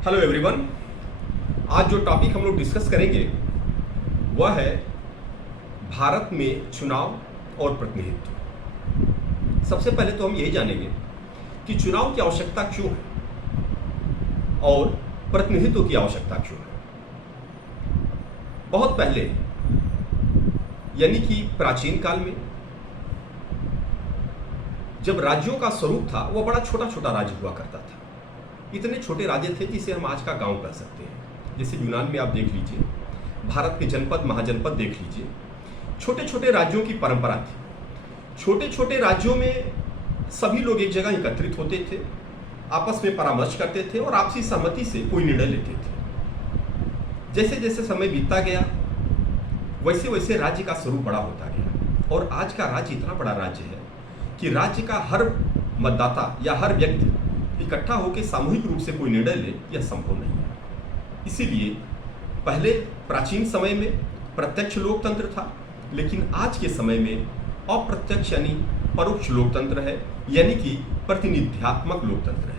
Hello everyone. आज जो topic हम लोग डिस्कस करेंगे वह है भारत में चुनाव और प्रतिनिधित्व। सबसे पहले तो हम यही जानेंगे कि चुनाव की आवश्यकता क्यों है और प्रतिनिधित्व की आवश्यकता क्यों है। बहुत पहले यानी कि प्राचीन काल में जब राज्यों का स्वरूप था वह बड़ा छोटा छोटा राज्य हुआ करता था। इतने छोटे राज्य थे जिसे हम आज का गांव कह सकते हैं। जैसे यूनान में आप देख लीजिए, भारत के जनपद महाजनपद देख लीजिए, छोटे छोटे राज्यों की परंपरा थी। छोटे छोटे राज्यों में सभी लोग एक जगह एकत्रित होते थे, आपस में परामर्श करते थे और आपसी सहमति से कोई निर्णय लेते थे। जैसे जैसे समय बीतता गया वैसे वैसे राज्य का स्वरूप बड़ा होता गया और आज का राज्य इतना बड़ा राज्य है कि राज्य का हर मतदाता या हर व्यक्ति इकट्ठा होकर सामूहिक रूप से कोई निर्णय ले यह संभव नहीं है। इसीलिए पहले प्राचीन समय में प्रत्यक्ष लोकतंत्र था, लेकिन आज के समय में अप्रत्यक्ष यानी परोक्ष लोकतंत्र है, यानी कि प्रतिनिध्यात्मक लोकतंत्र है।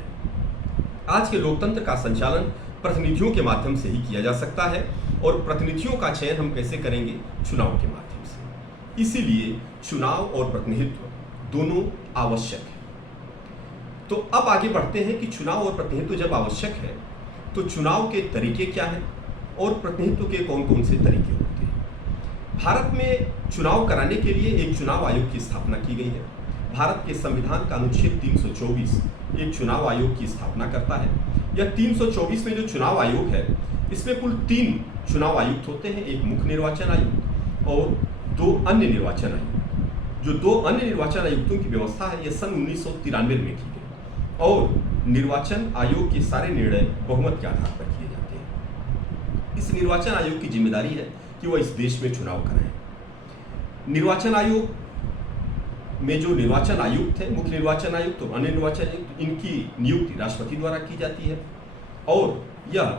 आज के लोकतंत्र का संचालन प्रतिनिधियों के माध्यम से ही किया जा सकता है और प्रतिनिधियों का चयन हम कैसे करेंगे? चुनाव के माध्यम से। इसीलिए चुनाव और प्रतिनिधित्व दोनों आवश्यक है। तो अब आगे बढ़ते हैं कि चुनाव और प्रतिनिधित्व जब आवश्यक है तो चुनाव के तरीके क्या हैं और प्रतिनिधित्व के कौन कौन से तरीके होते हैं। भारत में चुनाव कराने के लिए एक चुनाव आयोग की स्थापना की गई है। भारत के संविधान का अनुच्छेद 324 एक चुनाव आयोग की स्थापना करता है। यह 324 में जो चुनाव आयोग है इसमें कुल 3 चुनाव आयुक्त होते हैं, एक मुख्य निर्वाचन आयुक्त और 2 अन्य निर्वाचन आयुक्त। जो 2 अन्य निर्वाचन आयुक्तों की व्यवस्था है यह सन 1993 में की गई और निर्वाचन आयोग के सारे निर्णय बहुमत के आधार पर किए जाते हैं। इस निर्वाचन आयोग की जिम्मेदारी है कि वह इस देश में चुनाव कराएं। निर्वाचन आयोग में जो निर्वाचन आयुक्त है, मुख्य निर्वाचन आयुक्त और अन्य निर्वाचन आयुक्त, इनकी नियुक्ति राष्ट्रपति द्वारा की जाती है और यह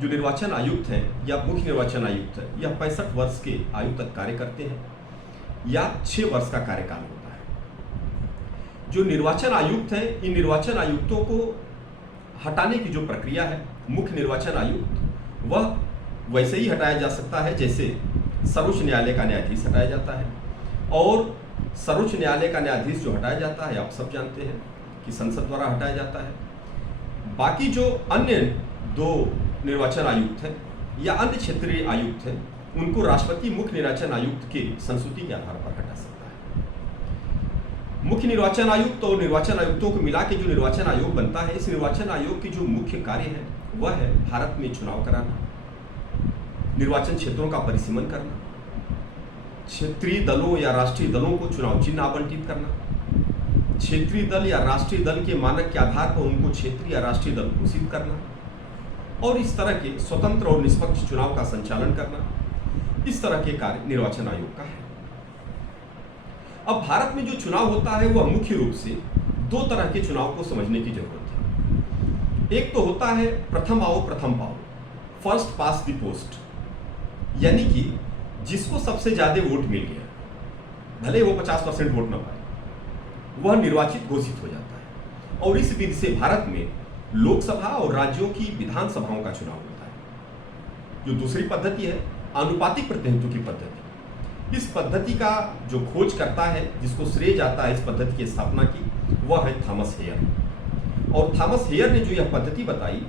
जो निर्वाचन आयुक्त हैं या मुख्य निर्वाचन आयुक्त है यह 65 वर्ष के आयु तक कार्य करते हैं या 6 वर्ष का कार्यकाल होता है। जो निर्वाचन आयुक्त हैं, इन निर्वाचन आयुक्तों को हटाने की जो प्रक्रिया है, मुख्य निर्वाचन आयुक्त वह वैसे ही हटाया जा सकता है जैसे सर्वोच्च न्यायालय का न्यायाधीश हटाया जाता है। और सर्वोच्च न्यायालय का न्यायाधीश जो हटाया जाता है आप सब जानते हैं कि संसद द्वारा हटाया जाता है। बाकी जो अन्य 2 निर्वाचन आयुक्त हैं या अन्य क्षेत्रीय आयुक्त हैं उनको राष्ट्रपति मुख्य निर्वाचन आयुक्त के संस्तुति के आधार पर हटा सकता है। मुख्य निर्वाचन आयुक्त और निर्वाचन आयुक्तों को मिला के जो निर्वाचन आयोग बनता है, इस निर्वाचन आयोग की जो मुख्य कार्य है वह है भारत में चुनाव कराना, निर्वाचन क्षेत्रों का परिसीमन करना, क्षेत्रीय दलों या राष्ट्रीय दलों को चुनाव चिन्ह आवंटित करना, क्षेत्रीय दल या राष्ट्रीय दल के मानक के आधार पर उनको क्षेत्रीय या राष्ट्रीय दल घोषित करना और इस तरह के स्वतंत्र और निष्पक्ष चुनाव का संचालन करना। इस तरह के कार्य निर्वाचन आयोग का है। अब भारत में जो चुनाव होता है वह मुख्य रूप से 2 तरह के चुनाव को समझने की जरूरत है। एक तो होता है प्रथम आओ प्रथम पाओ, फर्स्ट पास द पोस्ट, यानी कि जिसको सबसे ज्यादा वोट मिल गया, भले वो 50% वोट न पाए, वह निर्वाचित घोषित हो जाता है। और इस विधि से भारत में लोकसभा और राज्यों की विधानसभाओं का चुनाव होता है। जो दूसरी पद्धति है आनुपातिक प्रतिनिधित्व की पद्धति। इस पद्धति का जो खोज करता है, जिसको श्रेय जाता है इस पद्धति की स्थापना की, वह है थॉमस हेयर। और थॉमस हेयर ने जो यह पद्धति बताई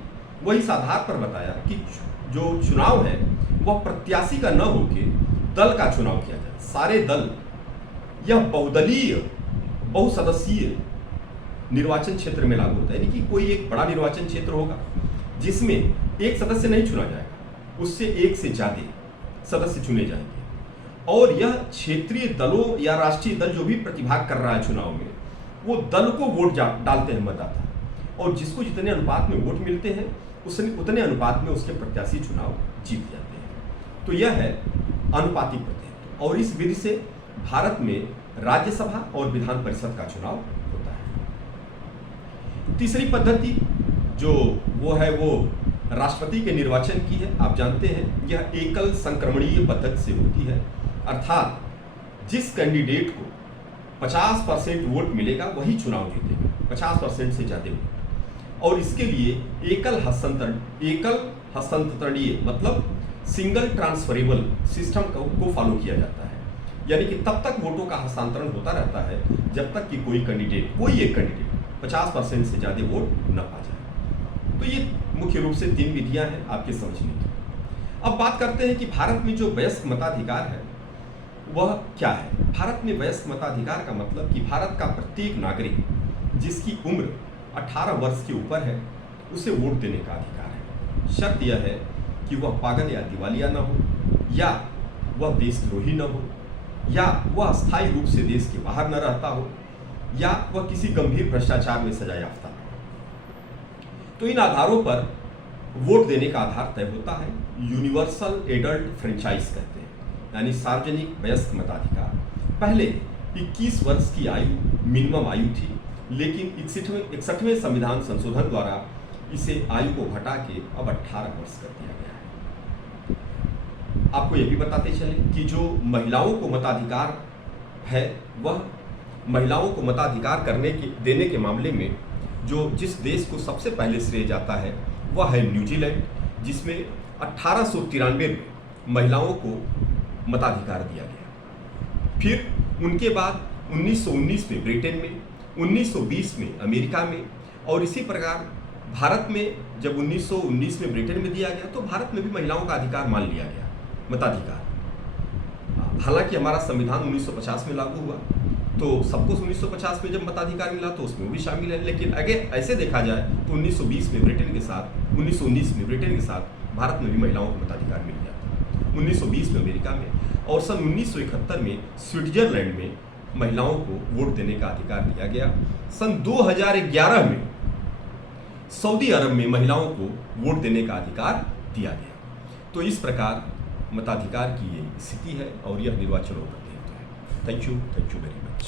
वह इस आधार पर बताया कि जो चुनाव है वह प्रत्याशी का न होके दल का चुनाव किया जाए। सारे दल, यह बहुदलीय बहुसदस्यीय निर्वाचन क्षेत्र में लागू होता है, यानी कि कोई एक बड़ा निर्वाचन क्षेत्र होगा जिसमें एक सदस्य नहीं चुना जाएगा, उससे एक से ज्यादा सदस्य चुने जाएंगे और यह क्षेत्रीय दलों या राष्ट्रीय दल जो भी प्रतिभाग कर रहा है चुनाव में, वो दल को वोट डालते हैं मतदाता, और जिसको जितने अनुपात में वोट मिलते हैं उतने अनुपात में उसके प्रत्याशी चुनाव जीत जाते हैं। तो यह है अनुपातिक प्रतिनिधित्व और इस विधि से भारत में राज्यसभा और विधान परिषद का चुनाव होता है। तीसरी पद्धति जो वो है वो राष्ट्रपति के निर्वाचन की है। आप जानते हैं यह एकल संक्रमणीय पद्धति से होती है, अर्थात जिस कैंडिडेट को 50% वोट मिलेगा वही चुनाव जीतेगा, 50% से ज्यादा वोट। और इसके लिए एकल हस्तांतरणीय मतलब सिंगल ट्रांसफरेबल सिस्टम को फॉलो किया जाता है। यानी कि तब तक वोटों का हस्तांतरण होता रहता है जब तक कि कोई एक कैंडिडेट 50% से ज़्यादा वोट न पा जाए। तो ये मुख्य रूप से 3 विधियां हैं आपके समझने की। अब बात करते हैं कि भारत में जो वयस्क मताधिकार है वह क्या है। भारत में वयस्क मताधिकार का मतलब कि भारत का प्रत्येक नागरिक जिसकी उम्र 18 वर्ष के ऊपर है उसे वोट देने का अधिकार है। शर्त यह है कि वह पागल या दिवालिया न हो, या वह देशद्रोही न हो, या वह अस्थायी रूप से देश के बाहर न रहता हो, या वह किसी गंभीर भ्रष्टाचार में सजा याफ्ता हो। तो इन आधारों पर वोट देने का आधार तय होता है। यूनिवर्सल एडल्ट फ्रेंचाइज कहते हैं, यानी सार्वजनिक वयस्क मताधिकार। पहले 21 वर्ष की आयु मिनिमम आयु थी, लेकिन 61वें संविधान संशोधन द्वारा इसे आयु को घटा के अब 18 वर्ष कर दिया गया है। आपको यह भी बताते चले कि जो महिलाओं को मताधिकार है वह महिलाओं को मताधिकार देने के मामले में जिस देश को सबसे पहले श्रेय जाता है वह है न्यूजीलैंड, जिसमें 1893 में महिलाओं को मताधिकार दिया गया। फिर उनके बाद 1919 में ब्रिटेन में, 1920 में अमेरिका में, और इसी प्रकार भारत में जब 1919 में ब्रिटेन में दिया गया तो भारत में भी महिलाओं का अधिकार मान लिया गया, मताधिकार। हालांकि हमारा संविधान 1950 में लागू हुआ, तो सबको 1950 में जब मताधिकार मिला तो उसमें भी शामिल है। लेकिन अगर ऐसे देखा जाए तो 1919 में ब्रिटेन के साथ भारत में भी महिलाओं को मताधिकार मिल गया था, 1920 में अमेरिका में, और सन 1971 में स्विट्जरलैंड में महिलाओं को वोट देने का अधिकार दिया गया। सन 2011 में सऊदी अरब में महिलाओं को वोट देने का अधिकार दिया गया। तो इस प्रकार मताधिकार की ये स्थिति है और यह निर्वाचन होकर है। Thank you very much.